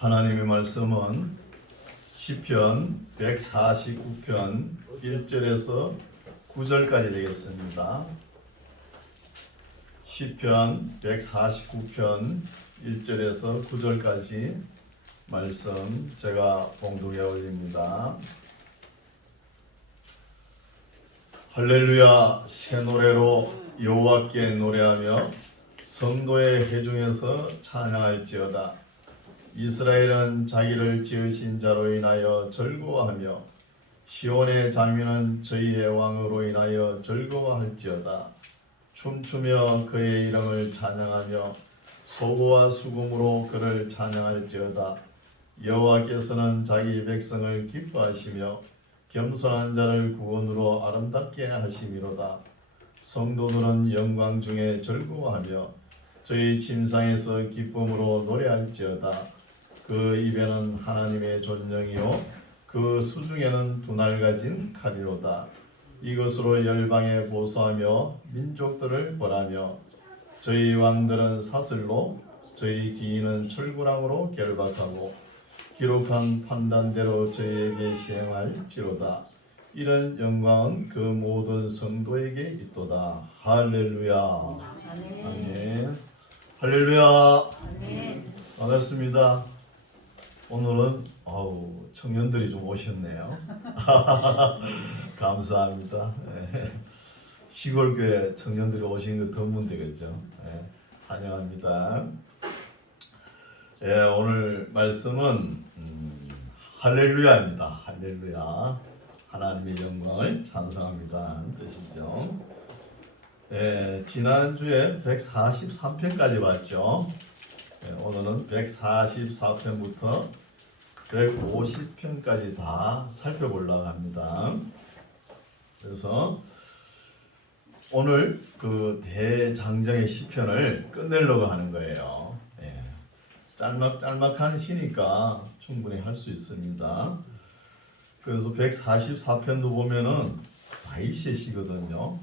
하나님의 말씀은 시편 149편 1절에서 9절까지 되겠습니다. 시편 149편 1절에서 9절까지 말씀 제가 봉독해 올립니다. 할렐루야, 새 노래로 여호와께 노래하며 성도의 회중에서 찬양할지어다. 이스라엘은 자기를 지으신 자로 인하여 즐거워하며 시온의 자민은 저희의 왕으로 인하여 즐거워할지어다. 춤추며 그의 이름을 찬양하며 소고와 수금으로 그를 찬양할지어다. 여호와께서는 자기 백성을 기뻐하시며 겸손한 자를 구원으로 아름답게 하심이로다. 성도들은 영광 중에 즐거워하며 저희 침상에서 기쁨으로 노래할지어다. 그 입에는 하나님의 존영이요 그 수중에는 두날 가진 칼이로다. 이것으로 열방에 보수하며 민족들을 벌하며 저희 왕들은 사슬로 저희 기인은 철구랑으로 결박하고 기록한 판단대로 저희에게 시행할지로다. 이런 영광은 그 모든 성도에게 있도다. 할렐루야. 아멘. 할렐루야. 반갑습니다. 오늘은 청년들이 좀 오셨네요. 감사합니다. 시골교회 청년들이 오신 거 드문 되겠죠. 환영합니다. 오늘 말씀은 할렐루야입니다. 할렐루야. 하나님의 영광을 찬송합니다 하는 뜻이죠. 지난주에 143편까지 봤죠. 오늘은 144편부터 150편까지 다 살펴보려고 합니다. 그래서 오늘 그 대장정의 시편을 끝내려고 하는 거예요. 짤막짤막한 시니까 충분히 할 수 있습니다. 그래서 144편도 보면은 다윗의 시거든요.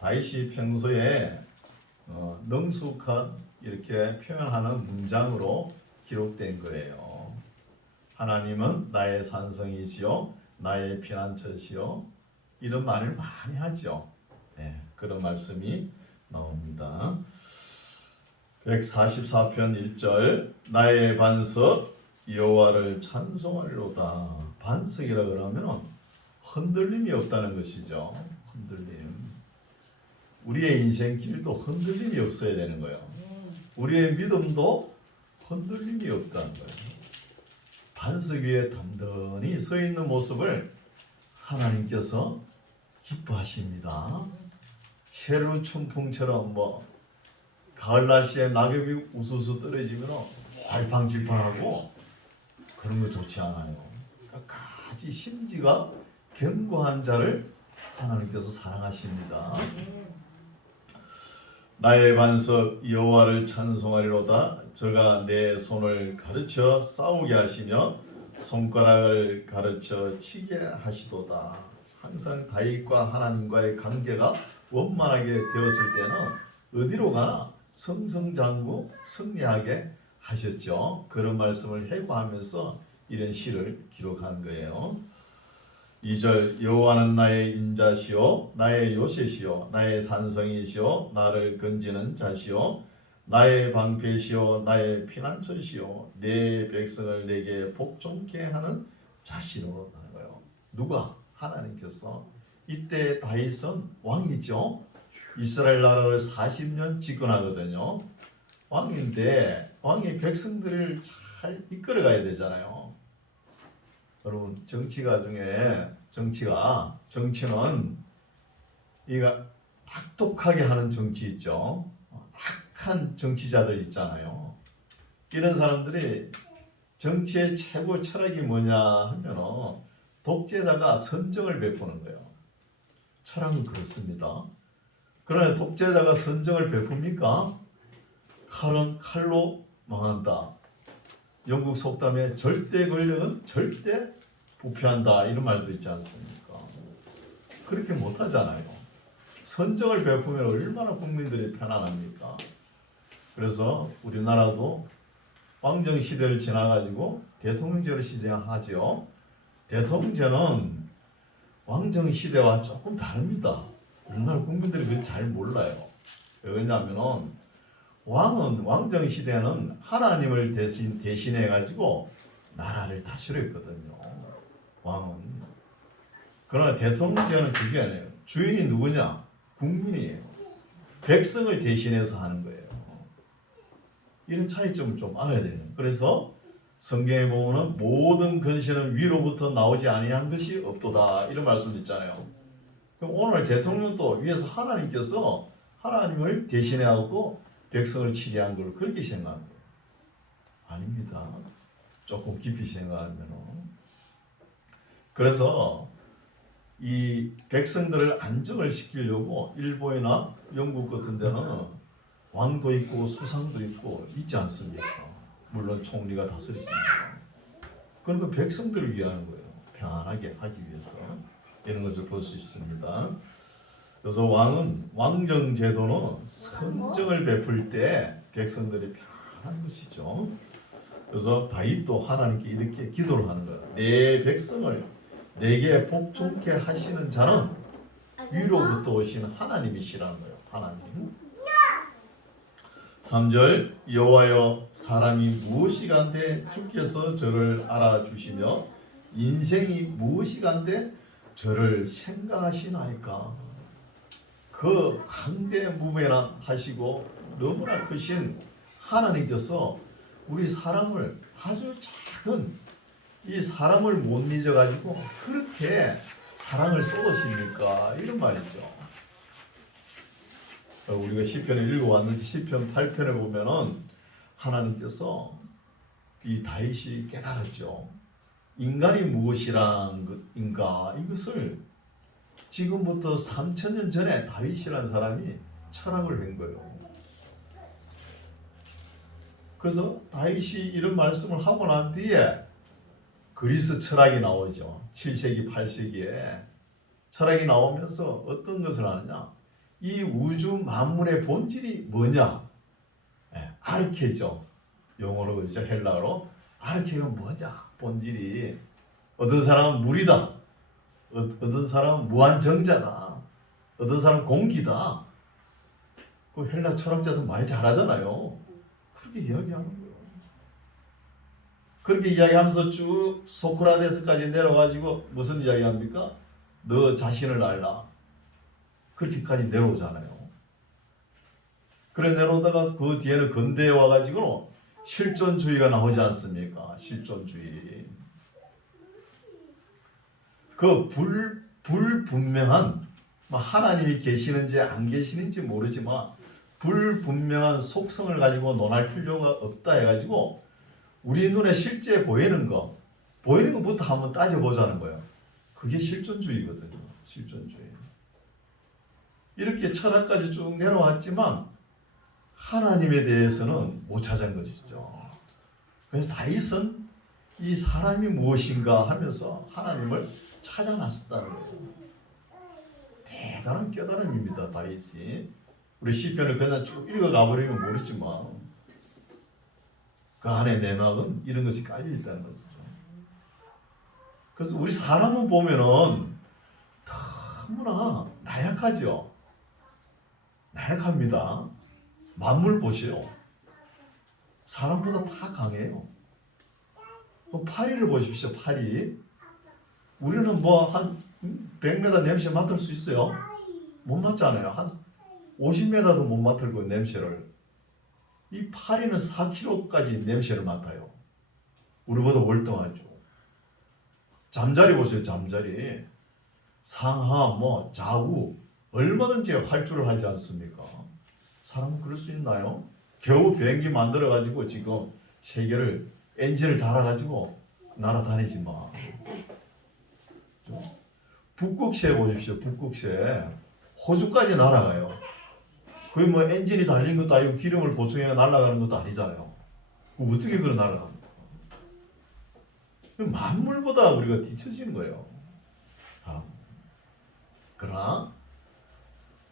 다윗이 평소에 능숙한 이렇게 표현하는 문장으로 기록된 거예요. 하나님은 나의 산성이시요 나의 피난처시요, 이런 말을 많이 하죠. 그런 말씀이 나옵니다. 144편 1절 나의 반석 여호와를 찬송하리로다. 반석이라 그러면 흔들림이 없다는 것이죠. 흔들림. 우리의 인생길도 흔들림이 없어야 되는 거예요. 우리의 믿음도 흔들림이 없다는 거예요. 반석 위에 든든히 서 있는 모습을 하나님께서 기뻐하십니다. 해루 춘풍처럼 가을 날씨에 낙엽이 우수수 떨어지면 갈팡질팡하고 그런 거 좋지 않아요. 끝까지 심지가 견고한 자를 하나님께서 사랑하십니다. 나의 반석 여호와를 찬송하리로다. 저가 내 손을 가르쳐 싸우게 하시며 손가락을 가르쳐 치게 하시도다. 항상 다윗과 하나님과의 관계가 원만하게 되었을 때는 어디로 가나 승승장구 승리하게 하셨죠. 그런 말씀을 해부하면서 이런 시를 기록한 거예요. 2절 여호와는 나의 인자시요 나의 요새시요 나의 산성이시요 나를 건지는 자시요 나의 방패시요 나의 피난처시요 내 백성을 내게 복종케 하는 자시로 하는 거예요. 누가? 하나님께서. 이때 다윗은 왕이죠. 이스라엘 나라를 40년 집권하거든요. 왕인데 왕이 백성들을 잘 이끌어가야 되잖아요. 여러분, 정치는 이가 악독하게 하는 정치 있죠. 악한 정치자들 있잖아요. 이런 사람들이 정치의 최고 철학이 뭐냐 하면 독재자가 선정을 베푸는 거예요. 철학은 그렇습니다. 그러나 독재자가 선정을 베풉니까? 칼은 칼로 망한다. 영국 속담에 절대 권력은 절대 부패한다, 이런 말도 있지 않습니까? 그렇게 못하잖아요. 선정을 베푸면 얼마나 국민들이 편안합니까? 그래서 우리나라도 왕정 시대를 지나가지고 대통령제로 시작하죠. 대통령제는 왕정 시대와 조금 다릅니다. 우리나라 국민들이 그걸 잘 몰라요. 왜냐하면 왕은 왕정 시대는 하나님을 대신해 가지고 나라를 다스렸거든요. 왕은. 그러나 대통령제는 그게 아니에요. 주인이 누구냐? 국민이에요. 백성을 대신해서 하는 거예요. 이런 차이점을 좀 알아야 돼요. 그래서 성경에 보면은 모든 근시는 위로부터 나오지 아니한 것이 없도다 이런 말씀 있잖아요. 그럼 오늘 대통령도 위에서 하나님께서 하나님을 대신해하고 백성을 치리한 걸 그렇게 생각하는 거예요. 아닙니다. 조금 깊이 생각하면은. 그래서 이 백성들을 안정을 시키려고 일본이나 영국 같은 데는 왕도 있고 수상도 있고 있지 않습니까? 물론 총리가 다스립니다. 그러니까 백성들을 위하는 거예요. 편안하게 하기 위해서. 이런 것을 볼 수 있습니다. 그래서 왕은 왕정 제도는 선정을 베풀 때 백성들이 편한 것이죠. 그래서 다윗도 하나님께 이렇게 기도를 하는 거예요. 내 백성을 내게 복종케 하시는 자는 위로부터 오신 하나님이시라는 거예요. 하나님. 3절 여호와여 사람이 무엇이간데 주께서 저를 알아주시며 인생이 무엇이간데 저를 생각하시나이까. 그 강대무배하시고 너무나 크신 하나님께서 우리 사람을 아주 작은 이 사람을 못 잊어가지고 그렇게 사랑을 쏟으십니까? 이런 말이죠. 우리가 시편을 읽어왔는지 시편 8편에 보면은 하나님께서 이 다윗이 깨달았죠. 인간이 무엇이란가 이것을 지금부터 3000년 전에 다윗이라는 사람이 철학을 한 거예요. 그래서 다윗이 이런 말씀을 하고 난 뒤에 그리스 철학이 나오죠. 7세기, 8세기에 철학이 나오면서 어떤 것을 하느냐? 이 우주 만물의 본질이 뭐냐? 아르케죠. 영어로 그러죠. 헬라어로. 아르케가 뭐냐? 본질이. 어떤 사람은 물이다. 어떤 사람은 무한정자다. 어떤 사람은 공기다. 그 헬라 철학자도 말 잘하잖아요. 그렇게 이야기하는 거예요. 그렇게 이야기하면서 쭉 소크라테스까지 내려가지고 무슨 이야기합니까? 너 자신을 알라. 그렇게까지 내려오잖아요. 그래 내려오다가 그 뒤에는 근대에 와가지고 실존주의가 나오지 않습니까? 실존주의. 그 불분명한 하나님이 계시는지 안 계시는지 모르지만 불분명한 속성을 가지고 논할 필요가 없다 해가지고 우리 눈에 실제 보이는 것부터 한번 따져보자는 거예요. 그게 실존주의거든요. 실존주의. 이렇게 철학까지 쭉 내려왔지만 하나님에 대해서는 못 찾은 것이죠. 그래서 다윗은 이 사람이 무엇인가 하면서 하나님을 찾아 나섰다는 거예요. 대단한 깨달음입니다. 다윗이. 우리 시편을 그냥 쭉 읽어가 버리면 모르지만 그 안에 내막은 이런 것이 깔려 있다는 거죠. 그래서 우리 사람은 보면은 너무나 나약하죠. 나약합니다. 만물 보세요. 사람보다 다 강해요. 파리를 보십시오. 파리. 우리는 한 100m 냄새 맡을 수 있어요? 못 맡잖아요. 한 50m도 못 맡을 그 냄새를. 이 파리는 4km까지 냄새를 맡아요. 우리보다 월등하죠. 잠자리 보세요. 잠자리. 상하, 좌우 얼마든지 활주를 하지 않습니까? 사람은 그럴 수 있나요? 겨우 비행기 만들어가지고 지금 세계를 엔진을 달아가지고 날아다니지만 북극새 보십시오. 북극새 호주까지 날아가요. 거의 엔진이 달린 것도 아니고 기름을 보충해 날아가는 것도 아니잖아요. 어떻게 그런 날아갑니까? 만물보다 우리가 뒤처지는 거예요. 그러나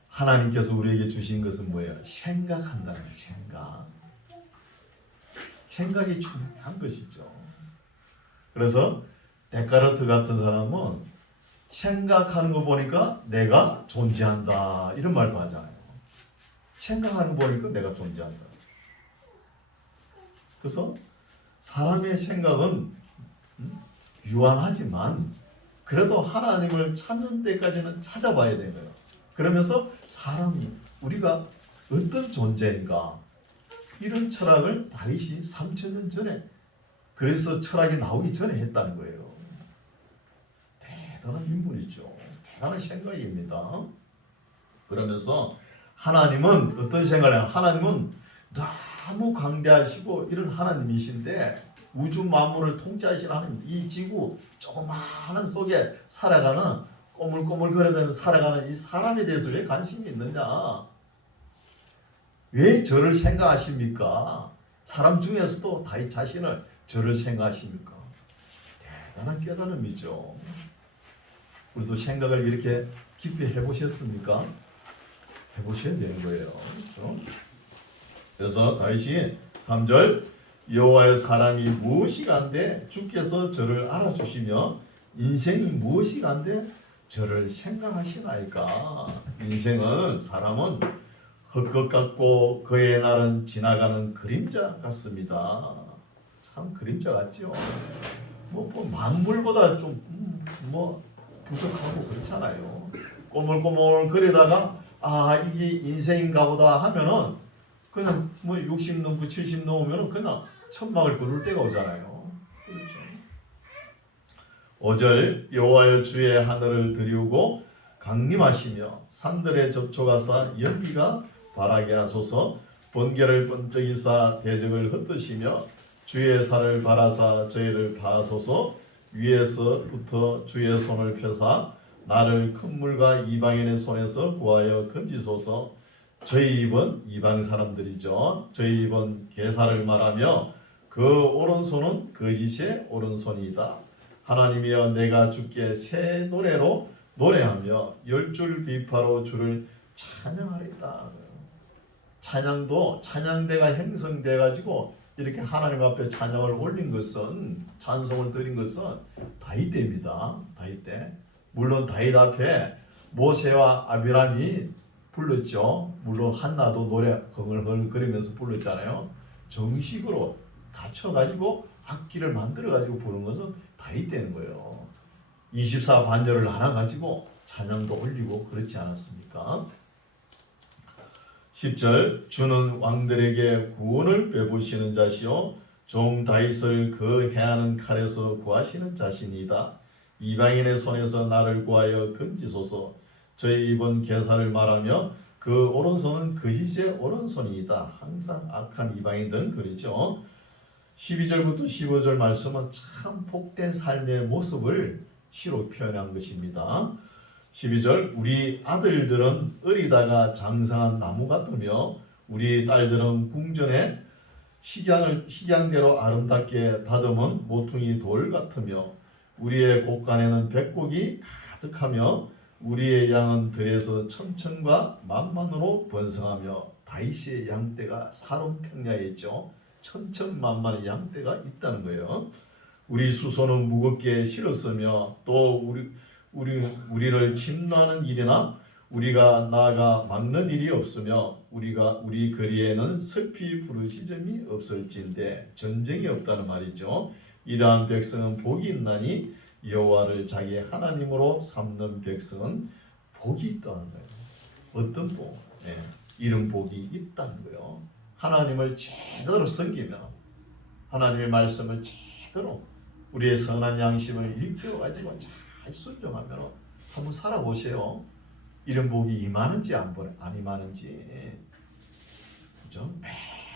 하나님께서 우리에게 주신 것은 뭐예요? 생각한다는 거예요. 생각이 중요한 것이죠. 그래서 데카르트 같은 사람은 생각하는 거 보니까 내가 존재한다 이런 말도 하잖아요. 생각하는 거 보니까 내가 존재한다. 그래서 사람의 생각은 유한하지만 그래도 하나님을 찾는 데까지는 찾아봐야 되는 거예요. 그러면서 사람이 우리가 어떤 존재인가 이런 철학을 다윗이 3000년 전에 그래서 철학이 나오기 전에 했다는 거예요. 대단한 인물이죠. 대단한 생각입니다. 그러면서 하나님은 어떤 생각을 해요? 하나님은 너무 광대하시고 이런 하나님이신데 우주 만물을 통치하시는 하나님, 이 지구 조그마한 속에 살아가는 꼬물꼬물 거려다니며 살아가는 이 사람에 대해서 왜 관심이 있느냐? 왜 저를 생각하십니까? 사람 중에서도 다윗 자신을 저를 생각하십니까? 대단한 깨달음이죠. 우리도 생각을 이렇게 깊이 해보셨습니까? 해보셔야 되는 거예요. 그렇죠? 그래서 다윗이 3절 여호와의 사람이 무엇이 간데 주께서 저를 알아주시며 인생이 무엇이 간데 저를 생각하시나이까. 인생은 사람은 헛것 같고 그의 날은 지나가는 그림자 같습니다. 참 그림자 같죠. 뭐 만물보다 좀 부족하고 그렇잖아요. 꼬물꼬물 거리다가 이게 인생인가 보다 하면은 그냥 60 넘고 70 넘으면은 그냥 천막을 거둘 때가 오잖아요. 그렇죠. 5절 여호와여 주의 하늘을 드리우고 강림하시며 산들의 접촉하사 연기가 바라게 하소서. 번개를 번쩍이사 대적을 흩으시며 주의 살을 바라사 저희를 파하소서. 위에서부터 주의 손을 펴사 나를 큰 물과 이방인의 손에서 구하여 건지소서. 저희 입은 이방 사람들이죠. 저희 입은 계사를 말하며 그 오른손은 거짓의 오른손이다. 하나님이여 내가 주께 새 노래로 노래하며 10줄 비파로 주를 찬양하리다. 찬양도 찬양대가 형성돼 가지고 이렇게 하나님 앞에 찬양을 올린 것은 찬송을 드린 것은 다윗 때입니다. 다윗 때. 물론 다윗 앞에 모세와 아비람이 불렀죠. 물론 한나도 노래 흥얼흥얼거리면서 불렀잖아요. 정식으로 갖춰가지고 악기를 만들어가지고 부른 것은 다윗 때는 거예요. 24반절을 나눠가지고 찬양도 올리고 그렇지 않았습니까? 10절 주는 왕들에게 구원을 베푸시는 자시요 종 다윗을 그 해하는 칼에서 구하시는 자신이다. 이방인의 손에서 나를 구하여 건지소서. 저희 입은 계사를 말하며 그 오른손은 거짓의 오른손이다. 항상 악한 이방인들은 그렇죠. 12절부터 15절 말씀은 참 복된 삶의 모습을 시로 표현한 것입니다. 12절 우리 아들들은 어리다가 장성한 나무 같으며 우리 딸들은 궁전에 식양대로 아름답게 다듬은 모퉁이 돌 같으며 우리의 곳간에는 백곡이 가득하며 우리의 양은 들에서 천천과 만만으로 번성하며 다윗의 양떼가 사론 평야에 있죠. 천천만만의 양떼가 있다는 거예요. 우리 수소는 무겁게 실었으며 또 우리를 침노하는 일이나 우리가 나아가 막는 일이 없으며 우리 거리에는 슬피 부르짖음이 없을진데 전쟁이 없다는 말이죠. 이러한 백성은 복이 있나니 여호와를 자기 하나님으로 삼는 백성은 복이 있다는 거예요. 어떤 복? 이런 복이 있다는 거예요. 하나님을 제대로 섬기면 하나님의 말씀을 제대로 우리의 선한 양심을 일깨워가지고 잘 순종하면 한번 살아보세요. 이런 복이 임하는지 안 임하는지. 그죠?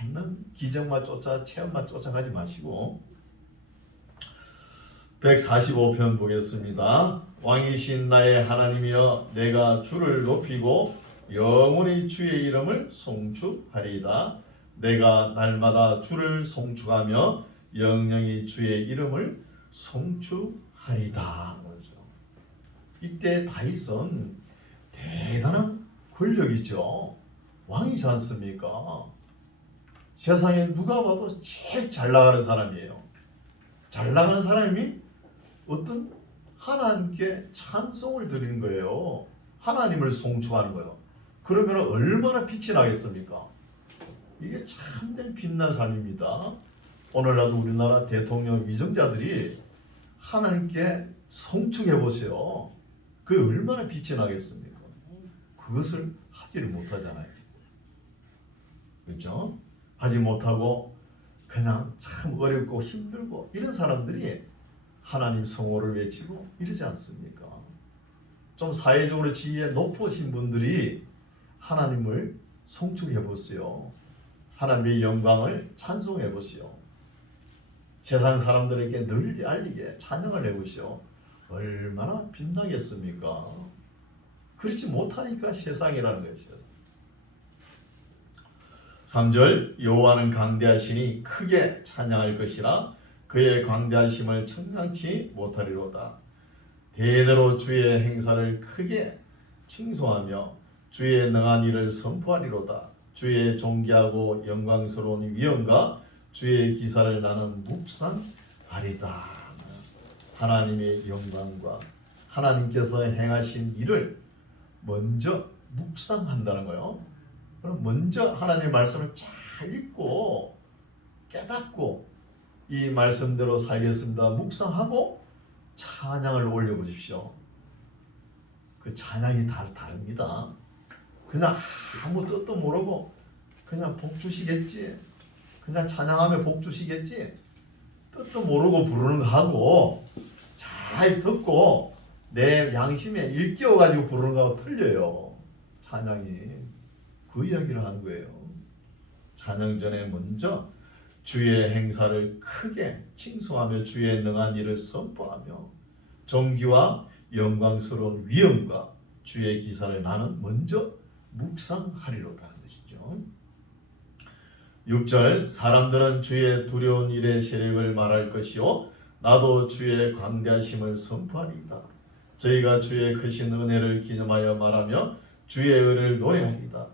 맨날 기적만 체험만 쫓아가지 마시고 145편 보겠습니다. 왕이신 나의 하나님이여 내가 주를 높이고 영원히 주의 이름을 송축하리이다. 내가 날마다 주를 송축하며 영영이 주의 이름을 송축하리이다. 이때 다윗은 대단한 권력이죠. 왕이지 않습니까? 세상에 누가 봐도 제일 잘 나가는 사람이에요. 잘 나가는 사람이 어떤 하나님께 찬송을 드리는 거예요. 하나님을 송축하는 거예요. 그러면 얼마나 빛이 나겠습니까? 이게 참된 빛난 삶입니다. 오늘날도 우리나라 대통령 위정자들이 하나님께 송축해 보세요. 그게 얼마나 빛이 나겠습니까? 그것을 하지를 못하잖아요. 그렇죠? 하지 못하고 그냥 참 어렵고 힘들고 이런 사람들이 하나님 성호를 외치고 이러지 않습니까? 좀 사회적으로 지위에 높으신 분들이 하나님을 송축해 보세요. 하나님의 영광을 찬송해 보시오. 세상 사람들에게 널리 알리게 찬양을 해보시오. 얼마나 빛나겠습니까? 그렇지 못하니까 세상이라는 것이요. 3절 여호와는 강대하시니 크게 찬양할 것이라 그의 강대하심을 청량치 못하리로다. 대대로 주의 행사를 크게 칭송하며 주의 능한 일을 선포하리로다. 주의 존귀하고 영광스러운 위엄과 주의 기사를 나는 묵상하리다. 하나님의 영광과 하나님께서 행하신 일을 먼저 묵상한다는 거예요. 그럼 먼저 하나님의 말씀을 잘 읽고 깨닫고 이 말씀대로 살겠습니다. 묵상하고 찬양을 올려보십시오. 그 찬양이 다릅니다. 그냥 아무 뜻도 모르고 그냥 복 주시겠지, 그냥 찬양하며 복 주시겠지, 뜻도 모르고 부르는 거 하고 잘 듣고 내 양심에 일깨워가지고 부르는 거하고 틀려요. 찬양이 그 이야기를 하는 거예요. 찬양 전에 먼저 주의 행사를 크게 칭송하며 주의 능한 일을 선포하며 존귀와 영광스러운 위엄과 주의 기사를 나는 먼저 묵상하리로다는 것이죠. 6절 사람들은 주의 두려운 일의 세력을 말할 것이요 나도 주의 광대하심을 선포하리이다. 저희가 주의 크신 은혜를 기념하여 말하며 주의 의를 노래하리이다.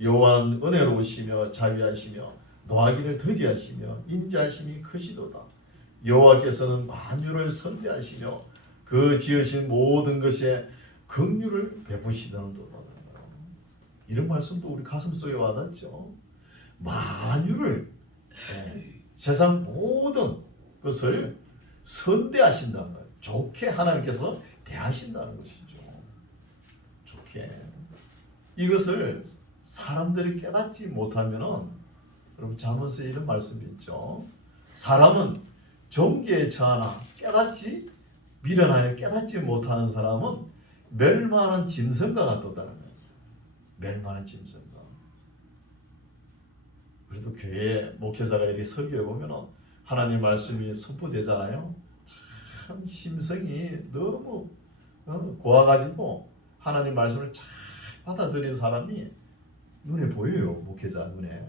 여호와는 은혜로우시며 자비하시며 노하기를 더디하시며 인자하심이 크시도다. 여호와께서는 만유를 선대하시며 그 지으신 모든 것에 긍휼을 베푸시더도다. 이런 말씀도 우리 가슴속에 와닿죠. 만유를 세상 모든 것을 선대하신다는 거예요. 좋게 하나님께서 대하신다는 것이죠. 좋게. 이것을 사람들이 깨닫지 못하면은 여러분 잠언서에 이런 말씀이 있죠. 사람은 정계에 처하나 깨닫지 미련하여 깨닫지 못하는 사람은 멸망하는 짐승과 같다는 거예요. 멸망하는 짐승과. 그래도 교회 목회자가 이렇게 설교해 보면은 하나님 말씀이 선포되잖아요. 참 심성이 너무 고와가지고 하나님 말씀을 잘 받아들인 사람이 눈에 보여요. 목회자 눈에.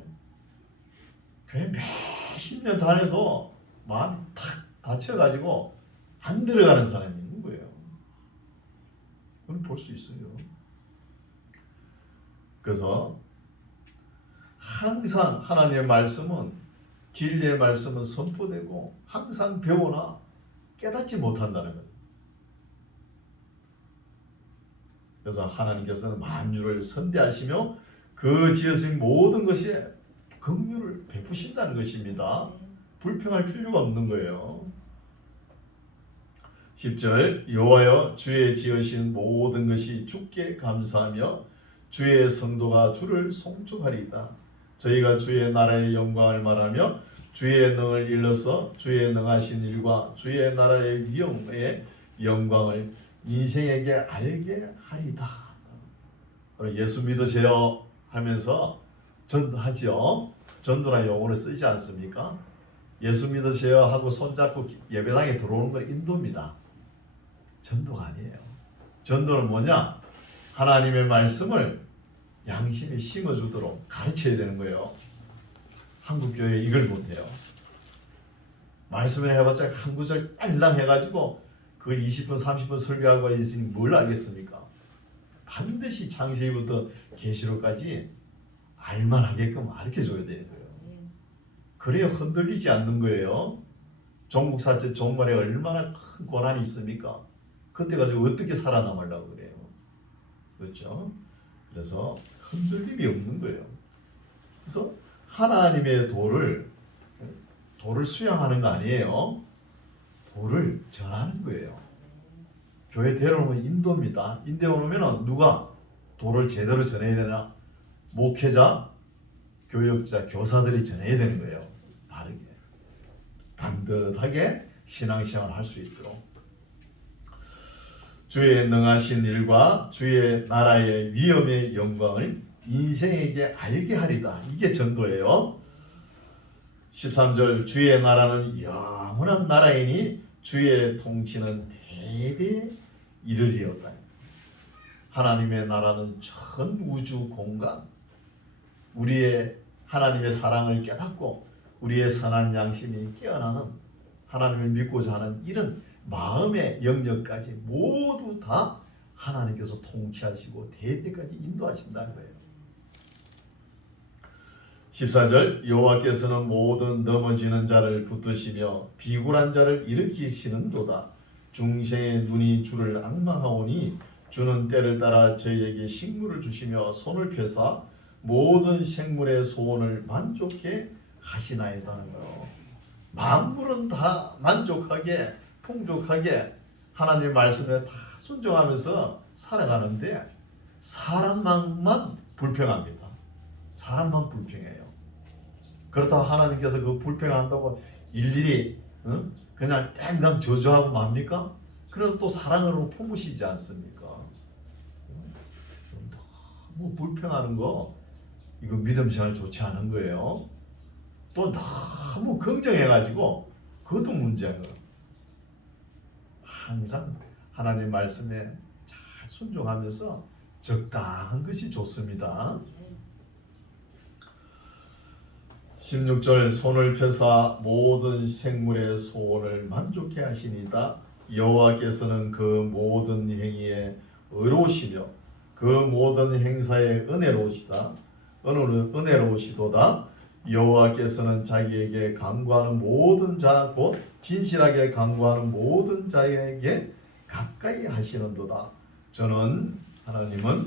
교회 몇십 년 다녀도 마음이 탁 다쳐가지고 안 들어가는 사람이 있는 거예요. 그건 볼 수 있어요. 그래서 항상 하나님의 말씀은 진리의 말씀은 선포되고 항상 배우나 깨닫지 못한다는 거예요. 그래서 하나님께서는 만유를 선대하시며 그 지으신 모든 것에 긍휼을 베푸신다는 것입니다. 불평할 필요가 없는 거예요. 10절 여호와여 주의 지으신 모든 것이 주께 감사하며 주의 성도가 주를 송축하리이다. 저희가 주의 나라의 영광을 말하며 주의 능을 일러서 주의 능하신 일과 주의 나라의 위엄의 영광을 인생에게 알게 하리다. 예수 믿으세요 하면서 전도하죠. 전도란 용어를 쓰지 않습니까? 예수 믿으세요 하고 손잡고 예배당에 들어오는 건 인도입니다. 전도가 아니에요. 전도는 뭐냐? 하나님의 말씀을 양심에 심어주도록 가르쳐야 되는 거예요. 한국교회 이걸 못해요. 말씀을 해봤자 한 구절 딸랑 해가지고 그걸 20분 30분 설교하고 있으니 뭘 알겠습니까? 반드시 창세기부터 계시록까지 알만하게끔 가르쳐줘야 되는 거예요. 그래야 흔들리지 않는 거예요. 종국 사체 종말에 얼마나 큰 고난이 있습니까? 그때 가지고 어떻게 살아남으려고 그래요? 그렇죠? 그래서 흔들림이 없는 거예요. 그래서 하나님의 도를 수양하는 거 아니에요. 도를 전하는 거예요. 교회 데려오면 인도입니다. 인도에 오면 누가 도를 제대로 전해야 되나? 목회자, 교역자, 교사들이 전해야 되는 거예요. 바르게, 반듯하게 신앙생활을 할 수 있도록. 주의 능하신 일과 주의 나라의 위엄의 영광을 인생에게 알게 하리다. 이게 전도예요. 13절 주의 나라는 영원한 나라이니 주의 통치는 대대 이르리어다. 하나님의 나라는 전 우주 공간, 우리의 하나님의 사랑을 깨닫고 우리의 선한 양심이 깨어나는 하나님을 믿고자 하는 이런 마음의 영역까지 모두 다 하나님께서 통치하시고 대대까지 인도하신다는 거예요. 14절 여호와께서는 모든 넘어지는 자를 붙드시며 비굴한 자를 일으키시는도다. 중생의 눈이 주를 앙망하오니 주는 때를 따라 저희에게 식물을 주시며 손을 펴사 모든 생물의 소원을 만족해 하시나이다는 거예요. 만물은 다 만족하게 풍족하게 하나님의 말씀에 다 순종하면서 살아가는데 사람만 불평합니다. 사람만 불평해요. 그렇다고 하나님께서 그 불평한다고 일일이 그냥 땡강 저주하고 맙니까? 그래도 또 사랑으로 품으시지 않습니까? 너무 불평하는 거 이거 믿음 생활 좋지 않은 거예요. 또 너무 긍정해가지고 그것도 문제예요. 항상 하나님 말씀에 잘 순종하면서 적당한 것이 좋습니다. 16절 손을 펴사 모든 생물의 소원을 만족해 하시니이다. 여호와께서는 그 모든 행위에 의로우시며 그 모든 행사에 은혜로우시도다. 여호와께서는 자기에게 간구하는 모든 자 곧 진실하게 간구하는 모든 자에게 가까이 하시는도다. 저는 하나님은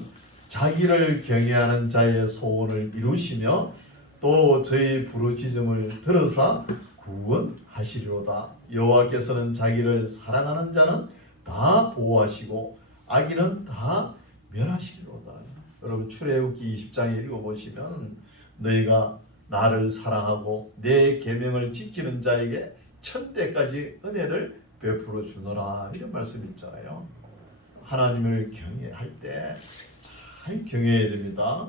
자기를 경외하는 자의 소원을 이루시며 또 저희 부르짖음을 들으사 구원하시리로다. 여호와께서는 자기를 사랑하는 자는 다 보호하시고 악인은 다 멸하시리로다. 여러분 출애굽기 20장에 읽어보시면 너희가 나를 사랑하고 내 계명을 지키는 자에게 천대까지 은혜를 베풀어 주노라 이런 말씀 있잖아요. 하나님을 경외할 때 잘 경외해야 됩니다.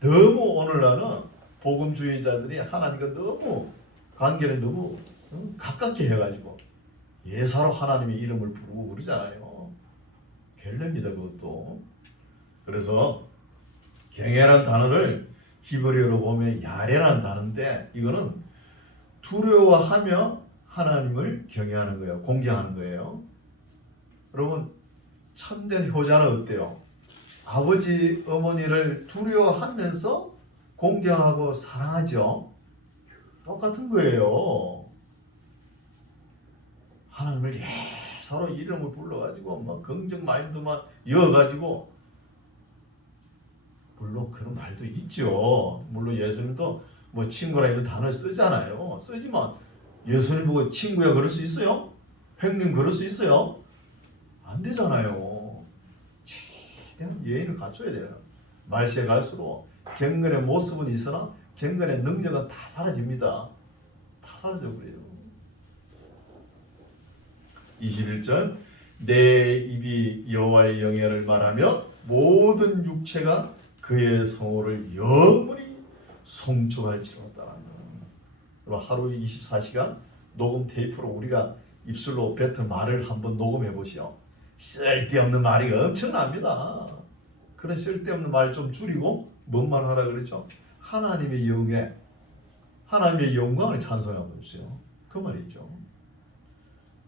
너무 오늘날은 복음주의자들이 하나님과 너무 관계를 너무 가깝게 해가지고 예사로 하나님의 이름을 부르고 그러잖아요. 결례입니다 그것도. 그래서 경외라는 단어를 히브리어로 보면 야레라는 단어인데 이거는 두려워하며 하나님을 경외하는 거예요. 공경하는 거예요. 여러분 참된 효자는 어때요? 아버지 어머니를 두려워하면서 공경하고 사랑하죠. 똑같은 거예요. 하나님을 서로 이름을 불러가지고 막 긍정 마인드만 이어가지고 물론 그런 말도 있죠. 물론 예수님도 뭐 친구라 이런 단어를 쓰잖아요. 쓰지만 예수님 보고 친구야 그럴 수 있어요? 형님 그럴 수 있어요? 안 되잖아요. 최대한 예의를 갖춰야 돼요. 말세 갈수록 경건의 모습은 있으나 경건의 능력은 다 사라집니다. 다 사라져버려요. 21절 내 입이 여호와의 영예를 말하며 모든 육체가 그의 성호를 영원히 송축할지로다. 하루 24시간 녹음 테이프로 우리가 입술로 뱉은 말을 한번 녹음해 보시오. 쓸데없는 말이 엄청납니다. 그런 쓸데없는 말 좀 줄이고 뭔 말 하라 그랬죠? 하나님의 영예, 하나님의 영광을 찬송하고 있어요. 그 말이죠.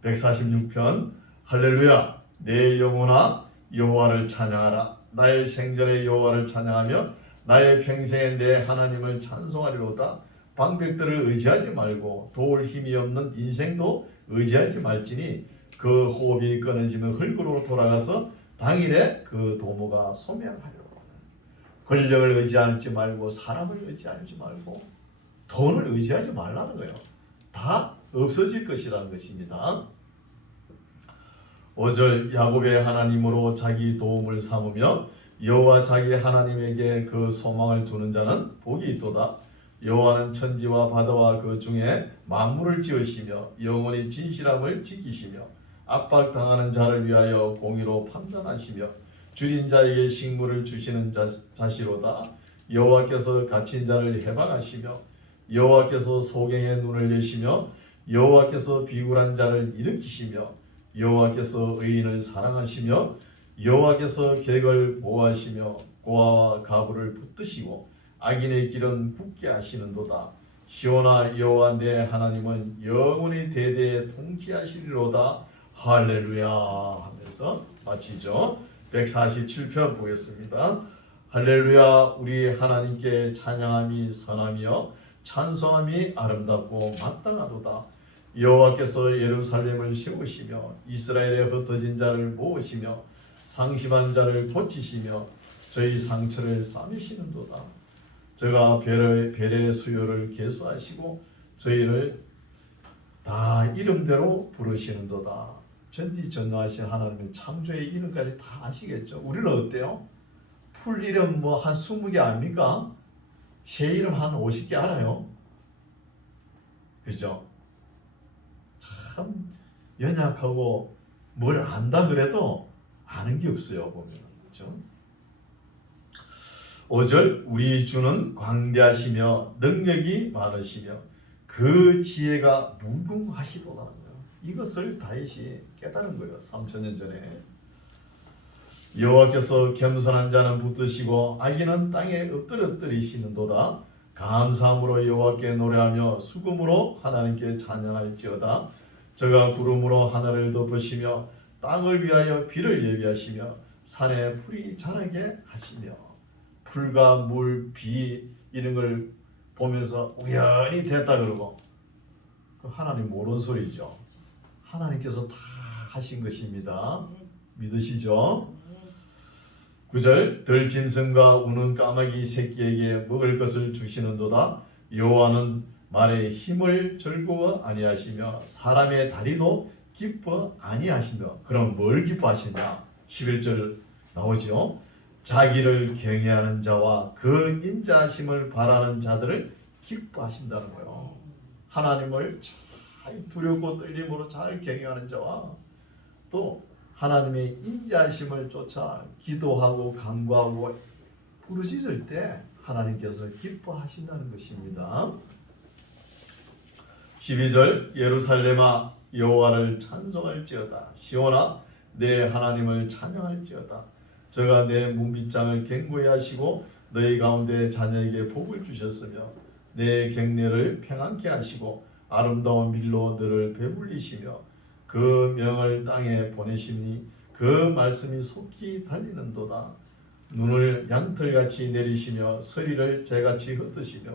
146편 할렐루야 내 영혼아 여호와를 찬양하라. 나의 생전에 여호와를 찬양하며 나의 평생에 내 하나님을 찬송하리로다. 방백들을 의지하지 말고 도울 힘이 없는 인생도 의지하지 말지니 그 호흡이 끊어지면 흙으로 돌아가서 당일에 그 도모가 소멸하리라. 권력을 의지하지 말고 사람을 의지하지 말고 돈을 의지하지 말라는 거예요. 다 없어질 것이라는 것입니다. 5절 야곱의 하나님으로 자기 도움을 삼으며 여호와 자기 하나님에게 그 소망을 두는 자는 복이 있도다. 여호와는 천지와 바다와 그 중에 만물을 지으시며 영원히 진실함을 지키시며 압박당하는 자를 위하여 공의로 판단하시며 줄인 자에게 식물을 주시는 자시로다. 여호와께서 갇힌 자를 해방하시며 여호와께서 소경의 눈을 여시며 여호와께서 비굴한 자를 일으키시며 여호와께서 의인을 사랑하시며 여호와께서 객을 보호하시며 고아와 가부를 붙드시고 악인의 길은 굳게 하시는도다. 시온아 여호와 내 하나님은 영원히 대대에 통치하시리로다. 할렐루야 하면서 마치죠. 147편 보겠습니다. 할렐루야. 우리 하나님께 찬양함이 선하며 찬송함이 아름답고 마땅하도다. 여호와께서 예루살렘을 세우시며 이스라엘의 흩어진 자를 모으시며 상심한 자를 고치시며 저희 상처를 싸매시는도다. 저가 별의 수요를 계수하시고 저희를 다 이름대로 부르시는도다. 전지전능하신 하나님은 창조의 이름까지 다 아시겠죠? 우리는 어때요? 풀 이름 뭐 한 20개 압니까? 새 이름 한 50개 알아요? 그죠? 참 연약하고 뭘 안다 그래도 아는 게 없어요, 보면. 그죠? 5절 우리 주는 광대하시며 능력이 많으시며 그 지혜가 무궁하시도다는 거예요. 이것을 다윗이 깨달은 거예요. 3000년 전에. 여호와께서 겸손한 자는 붙드시고 악인은 땅에 엎드려뜨리시는도다. 감사함으로 여호와께 노래하며 수금으로 하나님께 찬양할지어다. 저가 구름으로 하늘을 덮으시며 땅을 위하여 비를 예비하시며 산에 풀이 자라게 하시며 풀과 물, 비 이런 걸 보면서 우연히 됐다 그러고 하나님 모르는 소리죠. 하나님께서 다 하신 것입니다. 믿으시죠? 9절 들짐승과 우는 까마귀 새끼에게 먹을 것을 주시는도다. 여호와는 말에 힘을 즐거워 아니하시며 사람의 다리도 기뻐 아니하시며. 그럼 뭘 기뻐하시냐? 11절 나오죠. 자기를 경외하는 자와 그 인자하심을 바라는 자들을 기뻐하신다는 거예요. 하나님을 잘 두렵고 떨림으로 잘 경외하는 자와 또 하나님의 인자하심을 쫓아 기도하고 간구하고 부르짖을 때 하나님께서 기뻐하신다는 것입니다. 12절 예루살렘아 여호와를 찬송할지어다. 시온아 내 하나님을 찬양할지어다. 저가 내 문빗장을 견고히 하시고 너희 가운데 자녀에게 복을 주셨으며 내 경례를 평안케 하시고 아름다운 밀로 너를 배불리시며 그 명을 땅에 보내시니 그 말씀이 속히 달리는도다. 눈을 양털같이 내리시며 서리를 재같이 흩으시며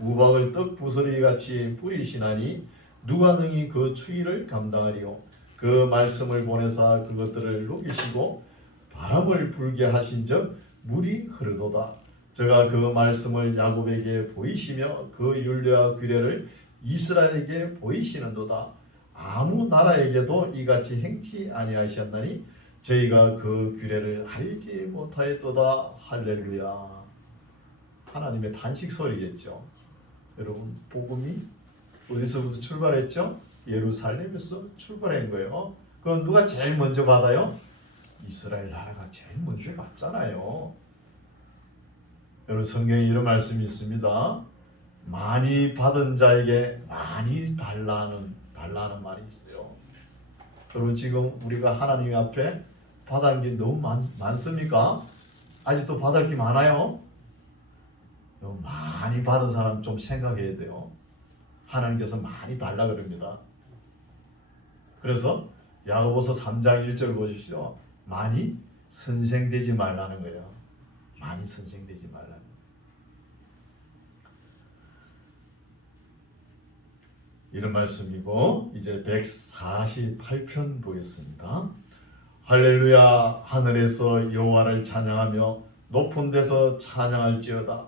우박을 떡 부스러기같이 뿌리시나니 누가 능히 그 추위를 감당하리요. 그 말씀을 보내사 그것들을 녹이시고 바람을 불게 하신즉 물이 흐르도다. 저가 그 말씀을 야곱에게 보이시며 그 율례와 규례를 이스라엘에게 보이시는도다. 아무 나라에게도 이같이 행치 아니하셨나니 저희가 그 규례를 알지 못하였도다. 할렐루야. 하나님의 탄식 소리겠죠. 여러분 복음이 어디서부터 출발했죠? 예루살렘에서 출발한 거예요. 그럼 누가 제일 먼저 받아요? 이스라엘 나라가 제일 먼저 받잖아요. 여러분 성경에 이런 말씀이 있습니다. 많이 받은 자에게 많이 달라는 말이 있어요. 여러분 지금 우리가 하나님 앞에 받은 게 너무 많습니까? 아직도 받을 게 많아요? 많이 받은 사람 좀 생각해야 돼요. 하나님께서 많이 달라 그럽니다. 그래서 야고보서 3장 1절 보십시오. 많이 선생되지 말라는 거예요. 많이 선생되지 말라는 거예요. 이런 말씀이고 이제 148편 보겠습니다. 할렐루야. 하늘에서 여호와를 찬양하며 높은 데서 찬양할지어다.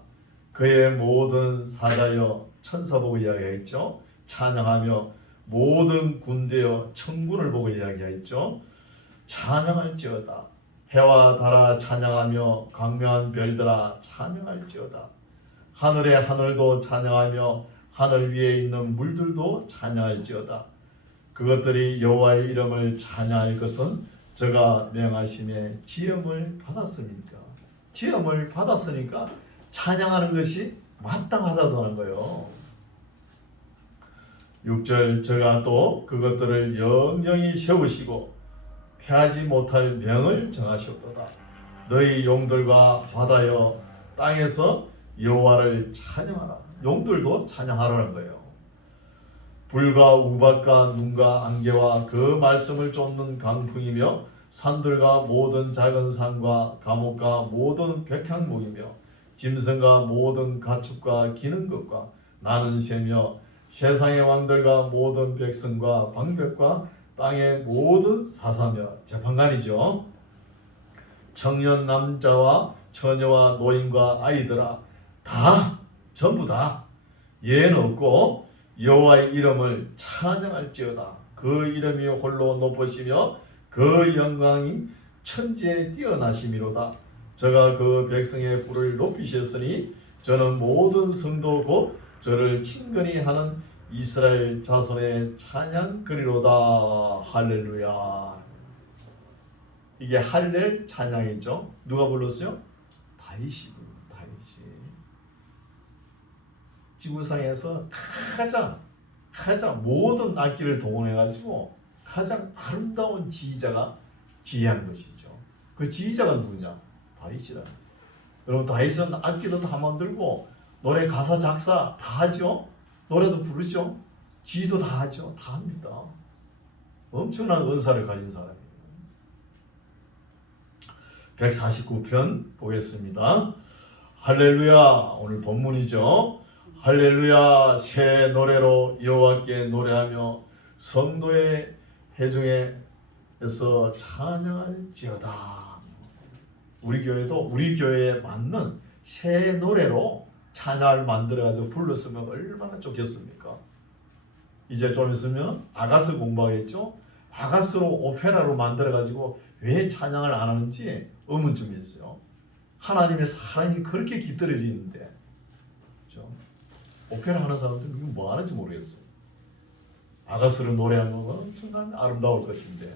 그의 모든 사자여, 천사 보고 이야기했죠. 찬양하며 모든 군대여, 천군을 보고 이야기했죠. 찬양할지어다. 해와 달아 찬양하며 광명한 별들아 찬양할지어다. 하늘의 하늘도 찬양하며 하늘 위에 있는 물들도 찬양할지어다. 그것들이 여호와의 이름을 찬양할 것은 저가 명하심에 지음을 받았습니까? 지음을 받았으니까 찬양하는 것이 마땅하다는 거예요. 6절 저가 또 그것들을 영영히 세우시고 패하지 못할 명을 정하시옵도다. 너희 용들과 바다여 땅에서 여호와를 찬양하라. 용들도 찬양하라는 거예요. 불과 우박과 눈과 안개와 그 말씀을 쫓는 강풍이며 산들과 모든 작은 산과 감옥과 모든 백향목이며 짐승과 모든 가축과 기는 것과 나는 새며 세상의 왕들과 모든 백성과 방백과 땅의 모든 사사며 재판관이죠. 청년 남자와 처녀와 노인과 아이들아 다 전부 다 예는 없고 여호와의 이름을 찬양할지어다. 그 이름이 홀로 높으시며 그 영광이 천지에 뛰어나심이로다. 저가 그 백성의 뿔을 높이셨으니 저는 모든 성도 곧 저를 친근히 하는 이스라엘 자손의 찬양거리로다. 할렐루야. 이게 할렐 찬양이죠. 누가 불렀어요? 다윗이. 지구상에서 가장 모든 악기를 동원해가지고 가장 아름다운 지휘자가 지휘한 것이죠. 그 지휘자가 누구냐? 다윗이라. 여러분 다윗은 악기도 다 만들고 노래 가사 작사 다 하죠. 노래도 부르죠. 지휘도 다 하죠. 다 합니다. 엄청난 은사를 가진 사람이에요. 149편 보겠습니다. 할렐루야. 오늘 본문이죠. 할렐루야. 새 노래로 여호와께 노래하며 성도의 회중에서 찬양할지어다. 우리 교회도 우리 교회에 맞는 새 노래로 찬양을 만들어가지고 불렀으면 얼마나 좋겠습니까? 이제 좀 있으면 아가스 공부하겠죠? 아가스로 오페라로 만들어가지고 왜 찬양을 안 하는지 의문점이 있어요. 하나님의 사랑이 그렇게 깃들어지는데, 그렇죠? 오페라 하는 사람들은 이거 뭐 하는지 모르겠어요. 아가스로 노래하는 건 엄청난 아름다울 것인데.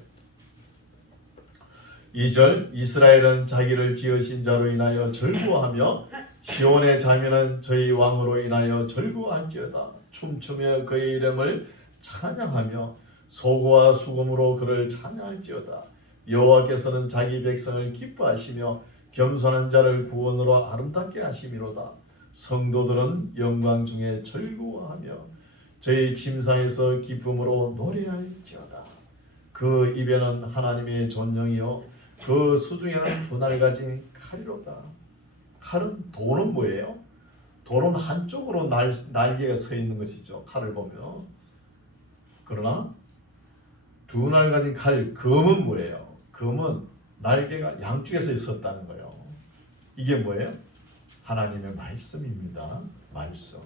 2절 이스라엘은 자기를 지으신 자로 인하여 절구하며 시온의 자매는 저희 왕으로 인하여 절구할지어다. 춤추며 그의 이름을 찬양하며 소고와 수금으로 그를 찬양할지어다. 여호와께서는 자기 백성을 기뻐하시며 겸손한 자를 구원으로 아름답게 하심이로다. 성도들은 영광 중에 절구하며 저희 침상에서 기쁨으로 노래할지어다. 그 입에는 하나님의 존영이요 그 수중에는 두 날 가진 칼이로다. 칼은 돌은 뭐예요? 돌은 한쪽으로 날개가 서 있는 것이죠. 칼을 보면. 그러나 두 날 가진 칼, 검은 뭐예요? 검은 날개가 양쪽에서 있었다는 거예요. 이게 뭐예요? 하나님의 말씀입니다. 말씀.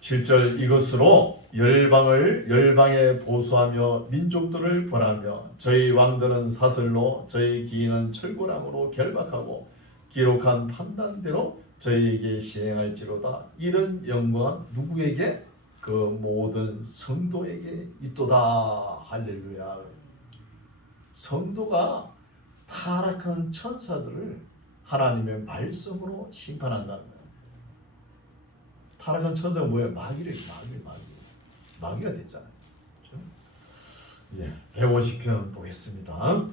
7절 이것으로 열방에 보수하며 민족들을 벌하며 저희 왕들은 사슬로 저희 기인은 철고랑으로 결박하고 기록한 판단대로 저희에게 시행할지로다. 이런 영광은 누구에게? 그 모든 성도에게 있도다. 할렐루야. 성도가 타락한 천사들을 하나님의 말씀으로 심판한다는 거예요. 타락한 천사가 뭐예요? 마귀가 됐잖아요. 그렇죠? 이제 150편 보겠습니다.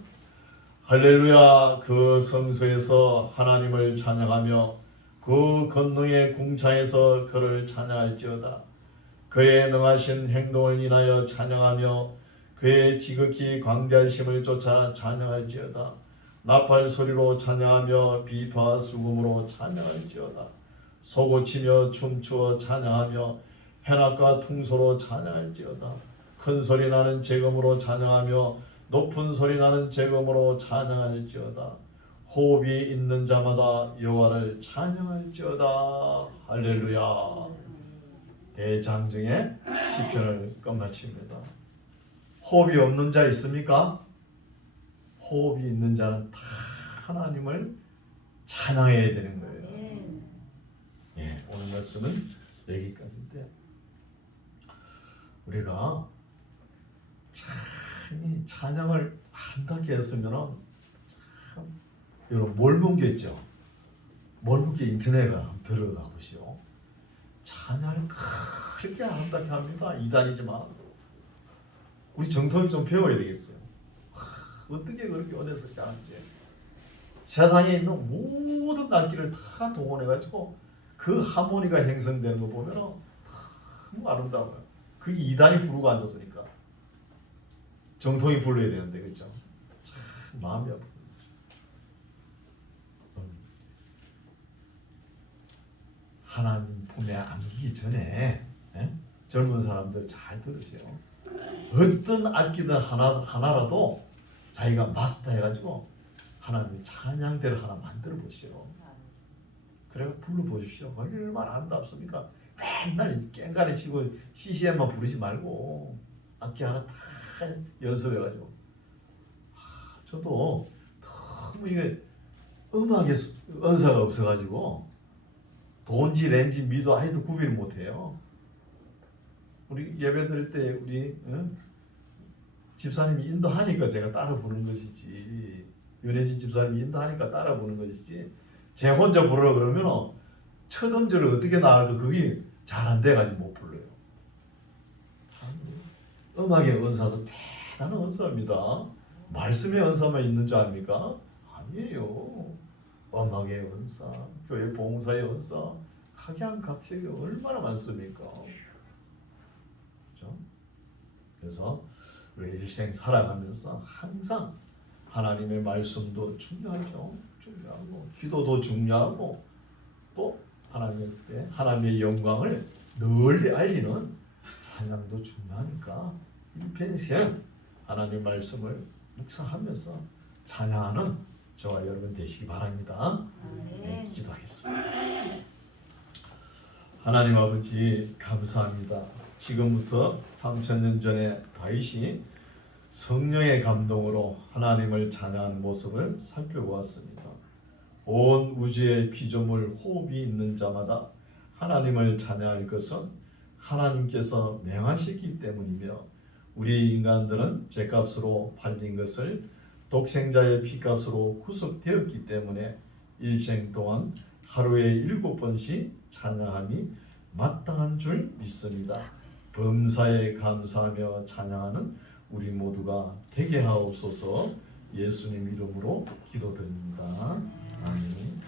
할렐루야. 그 성소에서 하나님을 찬양하며 그 권능의 궁창에서 그를 찬양할지어다. 그의 능하신 행동을 인하여 찬양하며 그의 지극히 광대하심을 쫓아 찬양할지어다. 나팔 소리로 찬양하며 비파 수금으로 찬양할지어다. 소고치며 춤추어 찬양하며 해악과 퉁소로 찬양할지어다. 큰 소리 나는 제금으로 찬양하며 높은 소리 나는 제금으로 찬양할지어다. 호흡이 있는 자마다 여호와를 찬양할지어다. 할렐루야. 대장정의 시편을 끝마칩니다. 호흡이 없는 자 있습니까? 호흡이 있는 자는 다 하나님을 찬양해야 되는 거예요. 예, 오늘 말씀은 여기까지인데 우리가 참 이 찬양을 한다게 했으면 참 여러분 뭘 묻겠죠? 뭘 묻게 인터넷에 한번 들어가 보시오. 찬양을 그렇게 한다게 합니다. 이단이지만 우리 정통이 좀 배워야 되겠어요. 어떻게 그렇게 어렸을 때 하는지. 세상에 있는 모든 악기를 다 동원해가지고 그 하모니가 형성되는 거 보면 너무 아름다워요. 그게 이단이 부르고 앉았으니까 정통이 불러야 되는데 그렇죠? 참 마음이 아프죠. 하나님 품에 안기기 전에 젊은 사람들 잘 들으세요. 어떤 악기든 하나라도 자기가 마스터해가지고 하나님의 찬양대를 하나 만들어 보시오. 그래가 불러 보십시오. 얼마나 아름답습니까? 맨날 깽가리 치고 CCM만 부르지 말고 악기 하나 다 연습해가지고. 저도 너무 이게 음악에 은사가 없어가지고 돈지 렌지 미도 아직도 구별을 못해요. 우리 예배 드릴 때 우리 집사님이 인도하니까 제가 따라 부르는 것이지, 윤혜진 집사님이 인도하니까 따라 부르는 것이지, 제 혼자 부르라 그러면 첫 음절을 어떻게 나갈까 그게 잘 안 돼가지고 못 불러요. 음악의 은사도 대단한 은사입니다. 말씀의 은사만 있는 줄 압니까? 아니에요. 음악의 은사, 교회 봉사의 은사, 각양각색이 얼마나 많습니까? 그렇죠? 그래서 우리 일생 살아가면서 항상 하나님의 말씀도 중요하죠. 중요하고 기도도 중요하고 또 하나님의 영광을 널리 알리는 찬양도 중요하니까 일평생 하나님의 말씀을 묵상하면서 찬양하는 저와 여러분 되시기 바랍니다. 네, 기도하겠습니다. 하나님 아버지 감사합니다. 지금부터 3000년 전에 다윗이 성령의 감동으로 하나님을 찬양하는 모습을 살펴보았습니다. 온 우주의 피조물 호흡이 있는 자마다 하나님을 찬양할 것은 하나님께서 명하시기 때문이며 우리 인간들은 죄값으로 팔린 것을 독생자의 피값으로 구속되었기 때문에 일생 동안 하루에 7번씩 찬양함이 마땅한 줄 믿습니다. 범사에 감사하며 찬양하는 우리 모두가 되게 하옵소서. 예수님 이름으로 기도드립니다. 아멘.